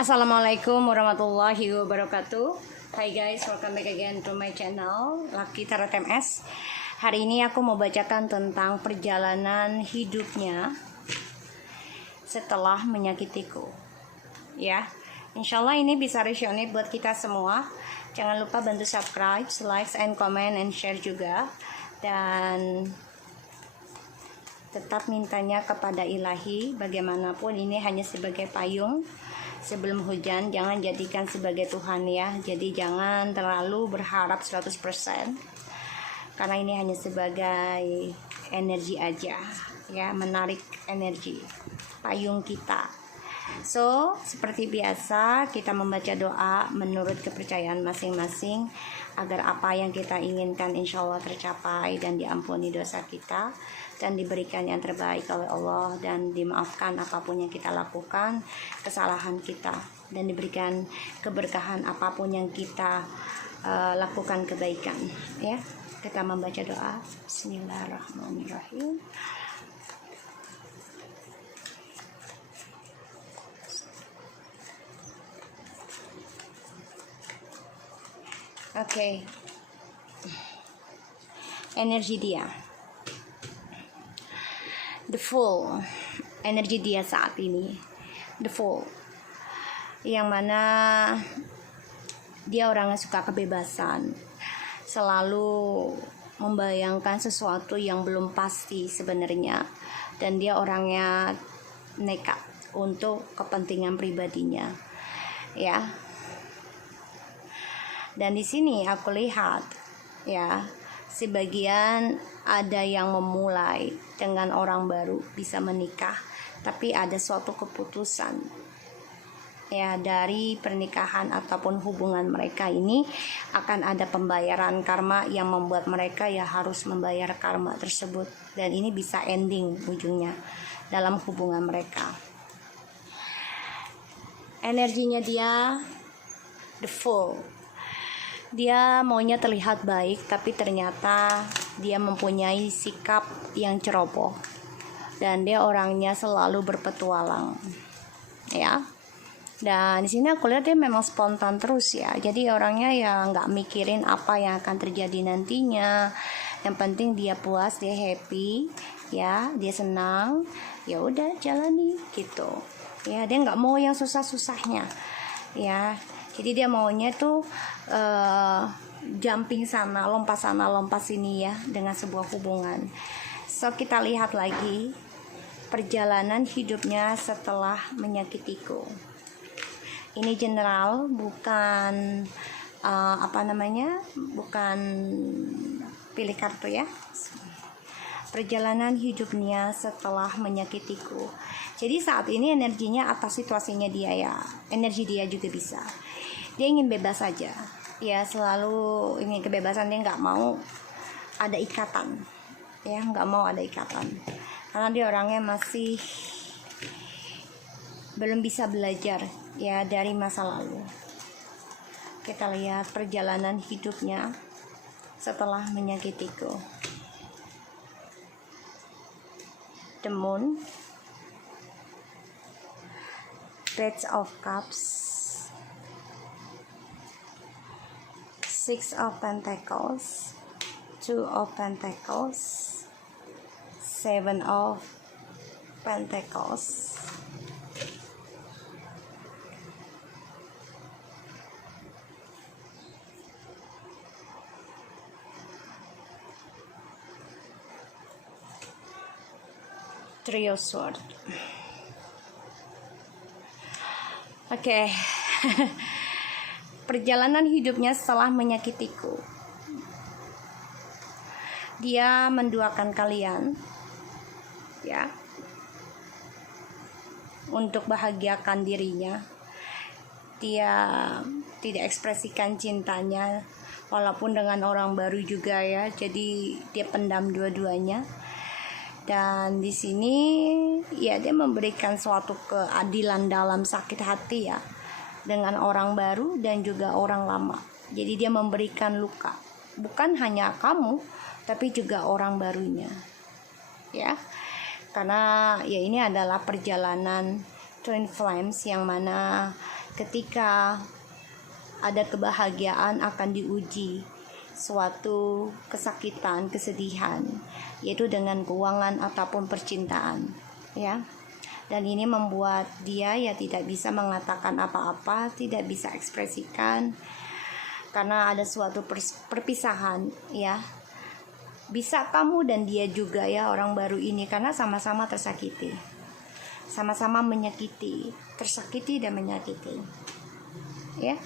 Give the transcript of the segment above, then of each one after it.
Assalamualaikum warahmatullahi wabarakatuh. Hi guys, welcome back again to my channel Lucky Tarot MS. Hari ini aku mau bacakan tentang perjalanan hidupnya setelah menyakitiku. Ya, insyaallah ini bisa resonate buat kita semua. Jangan lupa bantu subscribe, like, and comment, and share juga. Dan tetap mintanya kepada ilahi, bagaimanapun ini hanya sebagai payung sebelum hujan. Jangan jadikan sebagai Tuhan ya. Jadi jangan terlalu berharap 100%, karena ini hanya sebagai energi aja ya, menarik energi payung kita. So, seperti biasa kita membaca doa menurut kepercayaan masing-masing agar apa yang kita inginkan insya Allah tercapai dan diampuni dosa kita dan diberikan yang terbaik oleh Allah, dan dimaafkan apapun yang kita lakukan, kesalahan kita, dan diberikan keberkahan apapun yang kita lakukan kebaikan ya. Kita membaca doa. Bismillahirrahmanirrahim. Oke. Energi dia. The Fool. Energi dia saat ini. The Fool. Yang mana dia orangnya suka kebebasan. Selalu membayangkan sesuatu yang belum pasti sebenarnya. Dan dia orangnya nekat untuk kepentingan pribadinya. Ya. Dan di sini aku lihat ya, sebagian ada yang memulai dengan orang baru bisa menikah, tapi ada suatu keputusan ya dari pernikahan ataupun hubungan mereka ini akan ada pembayaran karma yang membuat mereka ya harus membayar karma tersebut, dan ini bisa ending ujungnya dalam hubungan mereka. Energinya dia The Fool. Dia maunya terlihat baik, tapi ternyata dia mempunyai sikap yang ceroboh, dan dia orangnya selalu berpetualang, ya. Dan di sini aku lihat dia memang spontan terus ya. Jadi orangnya ya nggak mikirin apa yang akan terjadi nantinya. Yang penting dia puas, dia happy, ya, dia senang. Ya udah jalani gitu. Ya, dia nggak mau yang susah-susahnya, ya. Jadi dia maunya tuh jumping sana, lompat sini ya, dengan sebuah hubungan. So kita lihat lagi perjalanan hidupnya setelah menyakitiku. Ini general, bukan bukan pilih kartu ya. Perjalanan hidupnya setelah menyakitiku. Jadi saat ini energinya atas situasinya dia ya, energi dia juga bisa. Dia ingin bebas saja, ya, selalu ingin kebebasan. Dia nggak mau ada ikatan, ya, nggak mau ada ikatan, karena dia orangnya masih belum bisa belajar ya dari masa lalu. Kita lihat perjalanan hidupnya setelah menyakitiku. The Moon, Page of Cups, Six of Pentacles, Two of Pentacles, Seven of Pentacles, Three of Swords. Oke. Perjalanan hidupnya setelah menyakitiku. Dia menduakan kalian ya, untuk bahagiakan dirinya. Dia tidak ekspresikan cintanya walaupun dengan orang baru juga ya. Jadi dia pendam dua-duanya. Dan di sini ya dia memberikan suatu keadilan dalam sakit hati ya, dengan orang baru dan juga orang lama. Jadi dia memberikan luka, bukan hanya kamu tapi juga orang barunya ya. Karena ya ini adalah perjalanan Twin Flames, yang mana ketika ada kebahagiaan akan diuji suatu kesakitan, kesedihan, yaitu dengan keuangan ataupun percintaan, ya. Dan ini membuat dia ya tidak bisa mengatakan apa-apa, tidak bisa ekspresikan karena ada suatu perpisahan, ya. Bisa kamu dan dia juga ya, orang baru ini, karena sama-sama tersakiti, sama-sama menyakiti, tersakiti dan menyakiti, ya.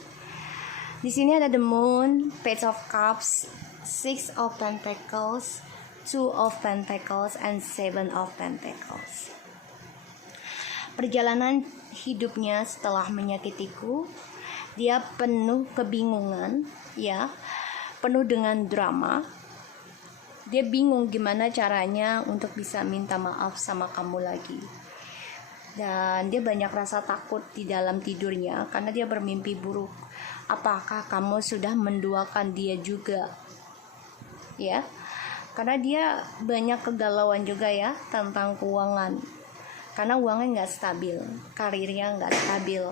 Di sini ada the moon, page of cups, 6 of pentacles, 2 of pentacles, and 7 of pentacles. Perjalanan hidupnya setelah menyakitiku, dia penuh kebingungan, ya, penuh dengan drama. Dia bingung gimana caranya untuk bisa minta maaf sama kamu lagi. Dan dia banyak rasa takut di dalam tidurnya karena dia bermimpi buruk. Apakah kamu sudah menduakan dia juga, ya? Karena dia banyak kegalauan juga ya tentang keuangan, karena uangnya nggak stabil, karirnya nggak stabil,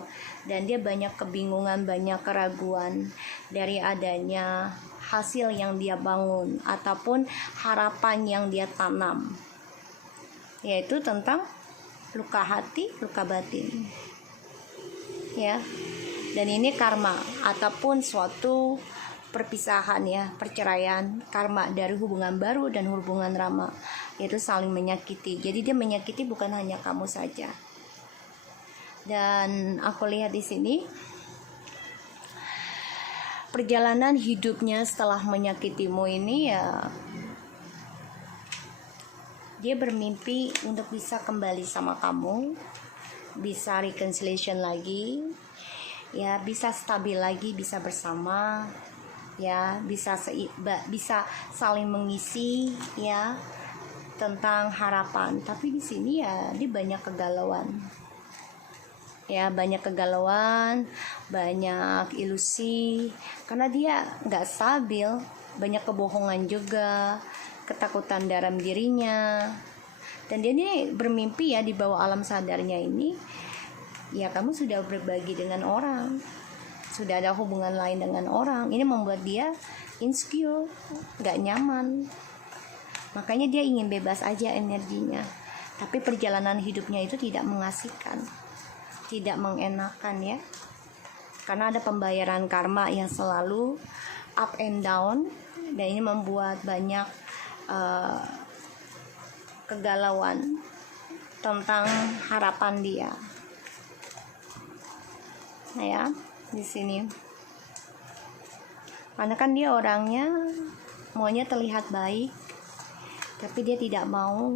dan dia banyak kebingungan, banyak keraguan dari adanya hasil yang dia bangun ataupun harapan yang dia tanam, yaitu tentang luka hati, luka batin, ya. Dan ini karma ataupun suatu perpisahan, ya, perceraian, karma dari hubungan baru dan hubungan lama, yaitu saling menyakiti. Jadi dia menyakiti bukan hanya kamu saja. Dan aku lihat di sini perjalanan hidupnya setelah menyakitimu ini ya, dia bermimpi untuk bisa kembali sama kamu, bisa reconciliation lagi, ya, bisa stabil lagi, bisa bersama, ya, bisa saling mengisi, ya, tentang harapan. Tapi di sini ya dia banyak kegalauan, ya, banyak kegalauan, banyak ilusi karena dia nggak stabil, banyak kebohongan juga, ketakutan dalam dirinya. Dan dia ini bermimpi ya di bawah alam sadarnya ini, ya, kamu sudah berbagi dengan orang, sudah ada hubungan lain dengan orang. Ini membuat dia insecure, gak nyaman. Makanya dia ingin bebas aja energinya. Tapi perjalanan hidupnya itu tidak mengasihkan, tidak mengenakan, ya. Karena ada pembayaran karma yang selalu up and down. Dan ini membuat banyak kegalauan tentang harapan dia. Nah, ya, di sini karena kan dia orangnya maunya terlihat baik, tapi dia tidak mau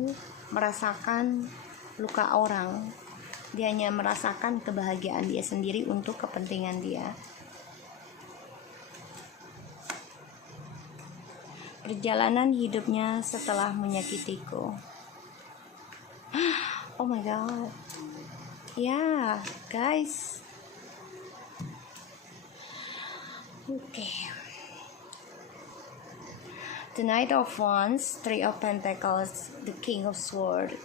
merasakan luka orang. Dia hanya merasakan kebahagiaan dia sendiri untuk kepentingan dia. Perjalanan hidupnya setelah menyakitiku. Oh my god, ya, guys. Okay. The Knight of Wands, 3 of Pentacles, the King of Swords,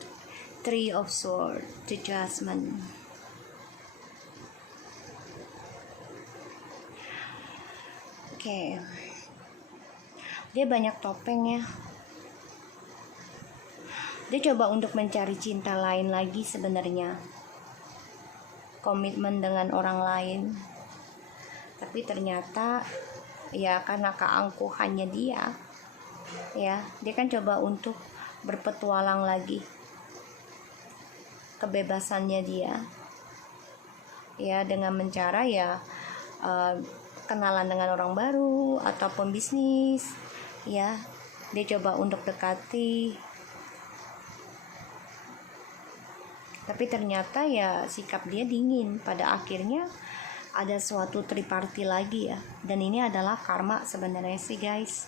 3 of Swords, the Judgment. Okay. Dia banyak topeng, ya. Dia coba untuk mencari cinta lain lagi sebenarnya, komitmen dengan orang lain. Tapi ternyata ya karena keangkuhannya dia, ya, dia kan coba untuk berpetualang lagi, kebebasannya dia, ya, dengan mencara ya kenalan dengan orang baru ataupun bisnis, ya. Dia coba untuk dekati, tapi ternyata ya sikap dia dingin. Pada akhirnya ada suatu triparty lagi, ya. Dan ini adalah karma sebenarnya sih, guys.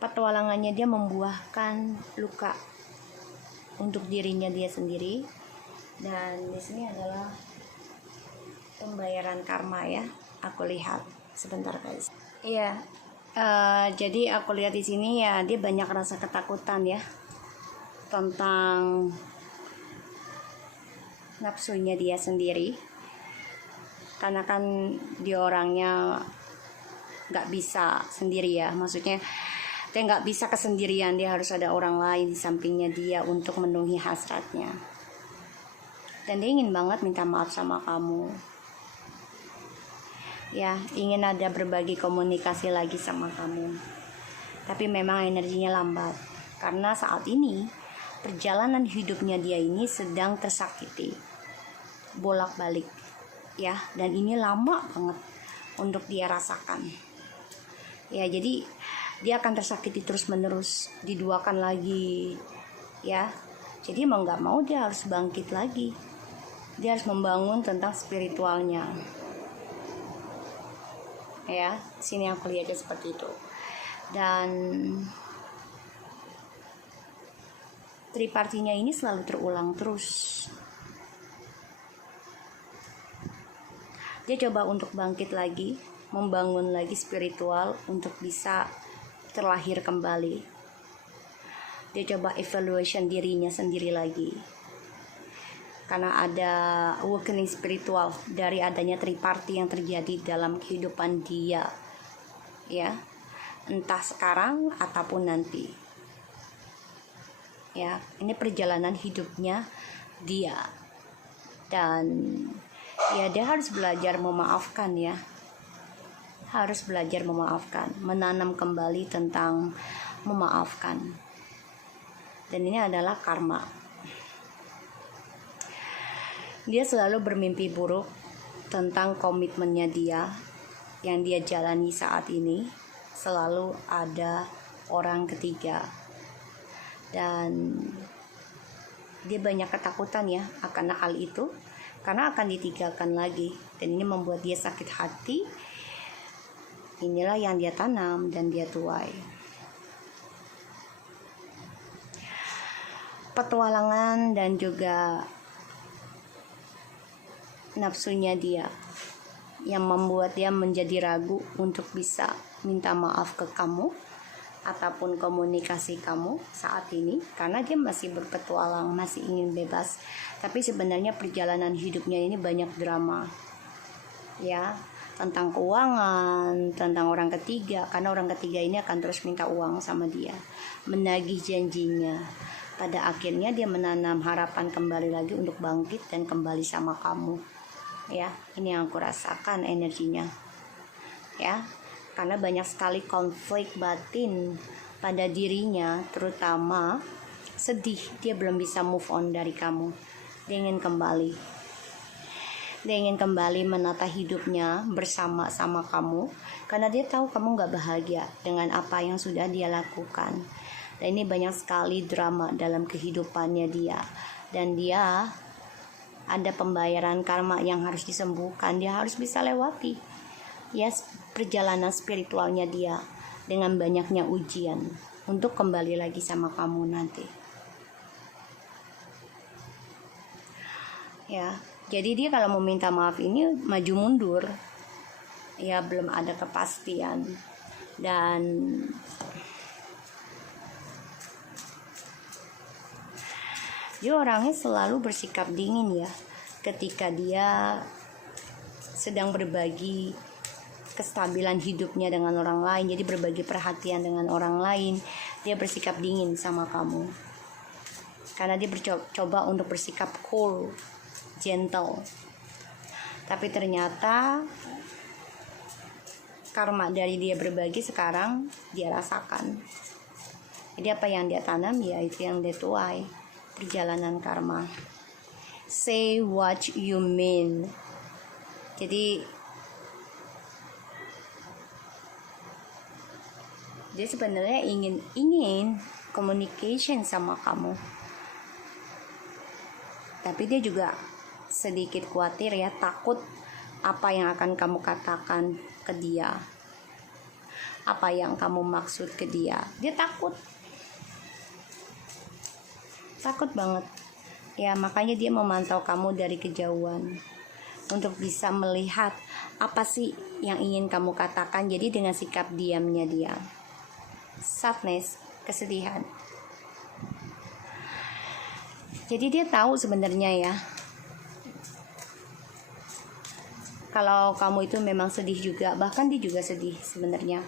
Petualangannya dia membuahkan luka untuk dirinya dia sendiri. Dan di sini adalah pembayaran karma, ya. Aku lihat sebentar, guys. Iya. Jadi aku lihat di sini ya dia banyak rasa ketakutan, ya, tentang nafsunya dia sendiri, karena kan dia orangnya nggak bisa sendiri ya, maksudnya dia nggak bisa kesendirian, dia harus ada orang lain di sampingnya dia untuk memenuhi hasratnya. Dan dia ingin banget minta maaf sama kamu ya, ingin ada berbagi komunikasi lagi sama kamu, tapi memang energinya lambat karena saat ini perjalanan hidupnya dia ini sedang tersakiti bolak-balik ya, dan ini lama banget untuk dia rasakan ya. Jadi dia akan tersakiti terus menerus, diduakan lagi ya. Jadi mau nggak mau dia harus bangkit lagi, dia harus membangun tentang spiritualnya ya. Sini aku lihatnya seperti itu. Dan tripartinya ini selalu terulang terus. Dia coba untuk bangkit lagi, membangun lagi spiritual untuk bisa terlahir kembali. Dia coba evaluation dirinya sendiri lagi, karena ada awakening spiritual dari adanya triparti yang terjadi dalam kehidupan dia ya, entah sekarang ataupun nanti ya. Ini perjalanan hidupnya dia, dan ya dia harus belajar memaafkan ya, harus belajar memaafkan, menanam kembali tentang memaafkan. Dan ini adalah karma. Dia selalu bermimpi buruk tentang komitmennya dia yang dia jalani saat ini. Selalu ada orang ketiga, dan dia banyak ketakutan ya akan hal itu, karena akan ditinggalkan lagi, dan ini membuat dia sakit hati. Inilah yang dia tanam dan dia tuai. Petualangan dan juga nafsunya dia yang membuat dia menjadi ragu untuk bisa minta maaf ke kamu ataupun komunikasi kamu saat ini, karena dia masih berpetualang, masih ingin bebas. Tapi sebenarnya perjalanan hidupnya ini banyak drama ya, tentang keuangan, tentang orang ketiga, karena orang ketiga ini akan terus minta uang sama dia, menagih janjinya. Pada akhirnya dia menanam harapan kembali lagi untuk bangkit dan kembali sama kamu ya. Ini yang aku rasakan energinya ya, karena banyak sekali konflik batin pada dirinya, terutama sedih, dia belum bisa move on dari kamu. Dia ingin kembali, dia ingin kembali menata hidupnya bersama sama kamu, karena dia tahu kamu gak bahagia dengan apa yang sudah dia lakukan. Dan ini banyak sekali drama dalam kehidupannya dia, dan dia ada pembayaran karma yang harus disembuhkan. Dia harus bisa lewati ya perjalanan spiritualnya dia dengan banyaknya ujian untuk kembali lagi sama kamu nanti ya. Jadi dia kalau mau minta maaf ini maju mundur ya, belum ada kepastian. Dan dia orangnya selalu bersikap dingin ya ketika dia sedang berbagi kestabilan hidupnya dengan orang lain. Jadi berbagi perhatian dengan orang lain, dia bersikap dingin sama kamu, karena dia coba untuk bersikap cool, gentle. Tapi ternyata karma dari dia berbagi sekarang dia rasakan. Jadi apa yang dia tanam ya itu yang dia tuai. Perjalanan karma. Say what you mean. Jadi dia sebenarnya ingin communication sama kamu, tapi dia juga sedikit khawatir ya, takut apa yang akan kamu katakan ke dia, apa yang kamu maksud ke dia. Dia takut banget ya, makanya dia memantau kamu dari kejauhan untuk bisa melihat apa sih yang ingin kamu katakan. Jadi dengan sikap diamnya dia, sadness, kesedihan. Jadi dia tahu sebenarnya ya, kalau kamu itu memang sedih juga, bahkan dia juga sedih sebenarnya,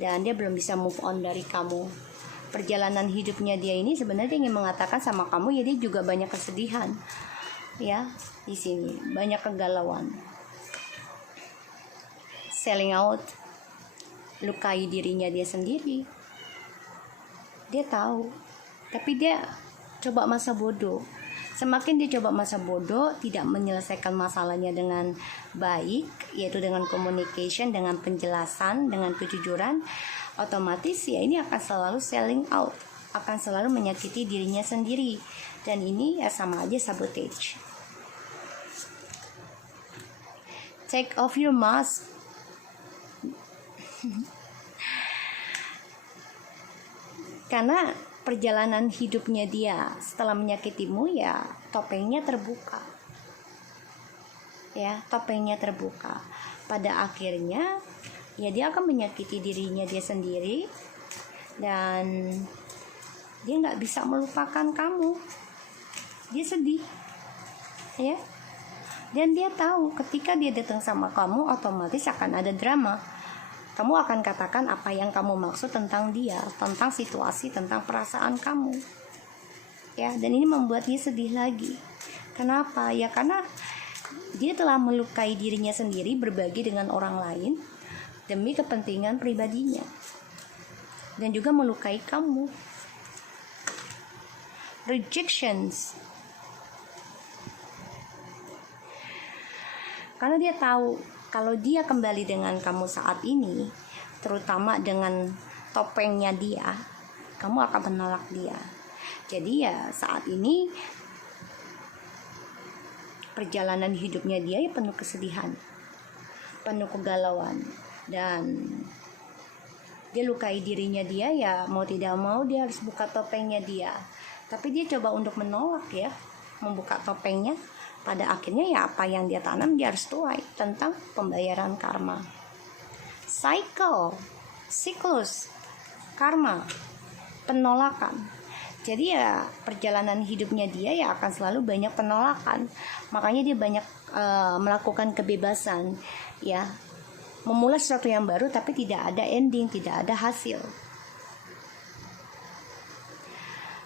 dan dia belum bisa move on dari kamu. Perjalanan hidupnya dia ini sebenarnya ingin mengatakan sama kamu ya, dia juga banyak kesedihan ya, di sini banyak kegalauan. Selling out, lukai dirinya dia sendiri. Dia tahu, tapi dia coba masa bodoh. Semakin dia coba masa bodoh, tidak menyelesaikan masalahnya dengan baik, yaitu dengan communication, dengan penjelasan, dengan kejujuran, otomatis ya ini akan selalu selling out, akan selalu menyakiti dirinya sendiri. Dan ini ya sama aja sabotage. Take off your mask. Karena perjalanan hidupnya dia setelah menyakitimu ya topengnya terbuka. Ya, topengnya terbuka. Pada akhirnya ya dia akan menyakiti dirinya dia sendiri, dan dia nggak bisa melupakan kamu. Dia sedih. Ya. Dan dia tahu ketika dia datang sama kamu otomatis akan ada drama. Kamu akan katakan apa yang kamu maksud tentang dia, tentang situasi, tentang perasaan kamu. Ya, dan ini membuat dia sedih lagi. Kenapa? Ya karena dia telah melukai dirinya sendiri berbagi dengan orang lain demi kepentingan pribadinya. Dan juga melukai kamu. Rejections. Karena dia tahu kalau dia kembali dengan kamu saat ini, terutama dengan topengnya dia, kamu akan menolak dia. Jadi ya saat ini perjalanan hidupnya dia ya penuh kesedihan, penuh kegalauan, dan dia lukai dirinya dia ya mau tidak mau dia harus buka topengnya dia. Tapi dia coba untuk menolak ya, membuka topengnya. Pada akhirnya ya apa yang dia tanam dia harus tuai, tentang pembayaran karma. Cycle, siklus, karma, penolakan. Jadi ya perjalanan hidupnya dia ya akan selalu banyak penolakan. Makanya dia banyak melakukan kebebasan ya, memulai sesuatu yang baru tapi tidak ada ending, tidak ada hasil.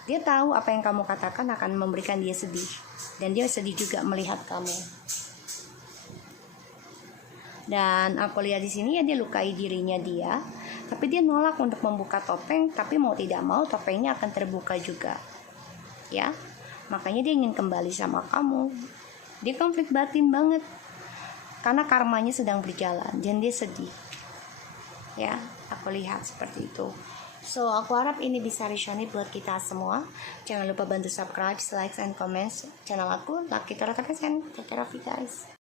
Dia tahu apa yang kamu katakan akan memberikan dia sedih, dan dia sedih juga melihat kamu. Dan aku lihat di sini ya dia lukai dirinya dia, tapi dia nolak untuk membuka topeng, tapi mau tidak mau topengnya akan terbuka juga. Ya, makanya dia ingin kembali sama kamu. Dia konflik batin banget, karena karmanya sedang berjalan, dan dia sedih. Ya, aku lihat seperti itu. So, aku harap ini bisa resonate buat kita semua. Jangan lupa bantu subscribe, like, and comment channel aku, Lucky Tarot Represent. Take care of you guys.